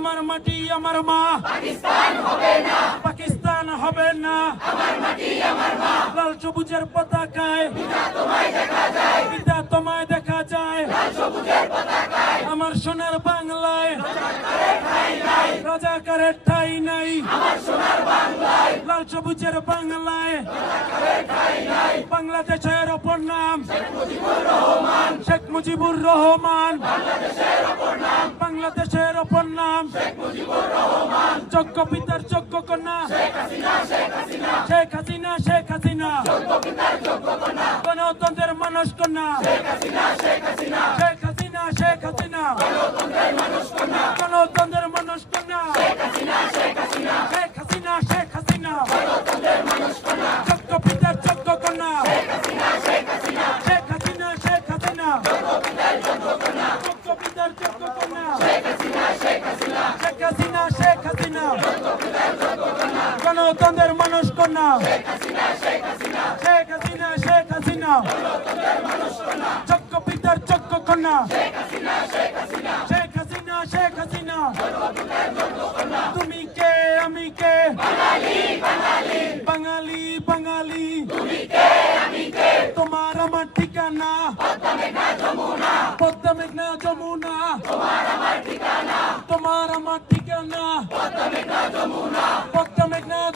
আমার মাটি আমার মা। পাকিস্তান হবে না। পাকিস্তান হবে না। আমার মাটি আমার মা। লাল সবুজের পতাকায় তোমায় দেখা যায় পিতা তোমায় দেখা যায় লাল সবুজের পতাকায় আমার সোনার বাংলায়। রাজাকারের ঠাই নাই। লাল সবুজের বাংলায়। বাংলাদেশের অপর নাম। শেখ মুজিবুর রহমান। বাংলাদেশের অপর নাম। যোগ্য পিতার যোগ্য কন্যা। শেখ হাসিনা শেখ হাসিনা। গণতন্ত্রের মানুষ কন্যা। শেখ হাসিনা। গণতন্ত্রের মানুষ কন্যা। শেখ হাসিনা শেখ হাসিনা। যোগ্য পিতার যোগ্য কন্যা শেখ হাসিনা শেখ হাসিনা। যোগ্য পিতার যোগ্য কন্যা শেখ হাসিনা শেখ হাসিনা। গণতন্ত্রের মানুষ কন্যা। শেখ হাসিনা শেখ হাসিনা। যোগ্য পিতার যোগ্য কন্যা শেখ হাসিনা শেখ হাসিনা তুমি কে আমি কে বাঙালি বাঙালি তোমার আমার ঠিকানা পদ্মা মেঘনা যমুনা তোমার আমার ঠিকানা পদ্মা মেঘনা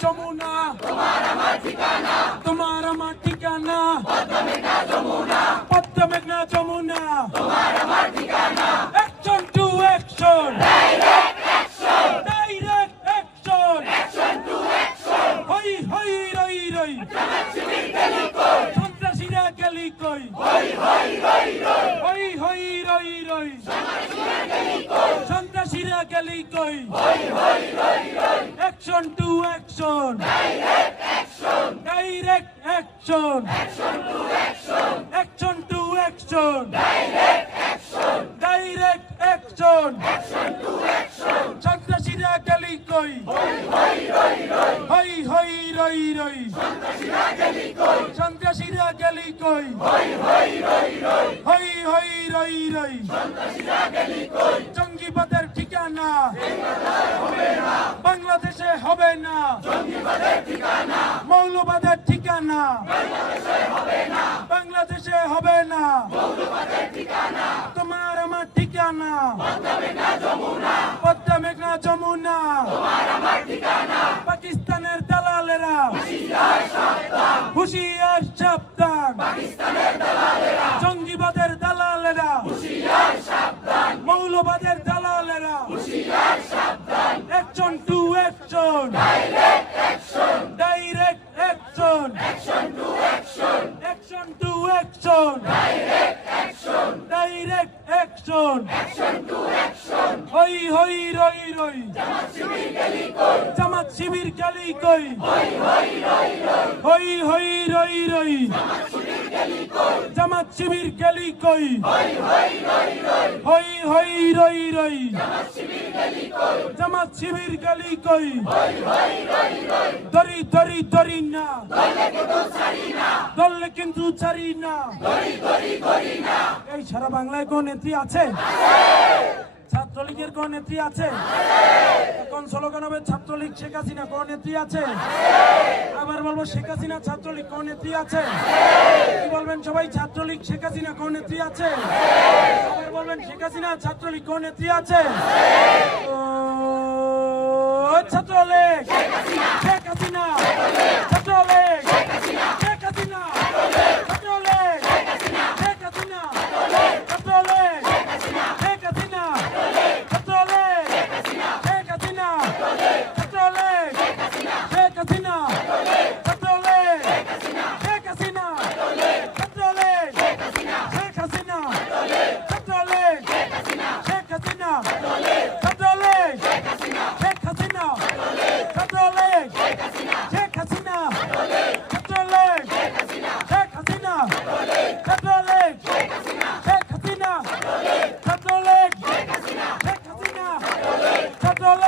যমুনা। তোমার আমার ঠিকানা মেঘনা Jamuna action to action direct action হই হই, রই রই। সন্ত্রাসীরা গেলি কই? হই হই, রই রই। সন্ত্রাসীরা গেলি কই? Action to action direct action action to action direct action সন্ত্রাসীরা গেলি কই হই হই রই রই সন্ত্রাসীরা গেলি কই হই হই রই রই জঙ্গিবাদের ঠিকানা বাংলাদেশে হবে না মৌলবাদের ঠিকানা বাংলাদেশে হবে না তোমার আমার ঠিকানা পদ্মা মেঘনা যমুনা। পাকিস্তানের দালালেরা। হুশিয়ার সাবধান। জঙ্গিবাদের দালালেরা। মৌলবাদের দালালেরা। Action to action direct action action to action direct action. হই হই রই রই। জামাত শিবির গেলি কই? হই হই রই রই। জামাত শিবির গেলি কই? হই হই, রই রই। জামাত শিবির গেলি কই? দরি দরি দরি না। দললে কিন্তু ছাড়ি না। এই সারা বাংলায় কোন নেত্রী আছে? ছাত্রলীগের কোন নেত্রী আছে? কোন স্লোগান হবে? ছাত্রলীগ শেখ হাসিনা কোন নেত্রী আছে? আবার শেখ হাসিনা ছাত্রলীগ নেত্রী আছে? কি বলবেন সবাই? ছাত্রলীগ শেখ হাসিনা নেত্রী আছে? সবাই বলবেন শেখ হাসিনা ছাত্রলীগ নেত্রী আছে? ও, ছাত্রলীগ। শেখ হাসিনা। ছাত্রলীগ। শেখ হাসিনা। nosotros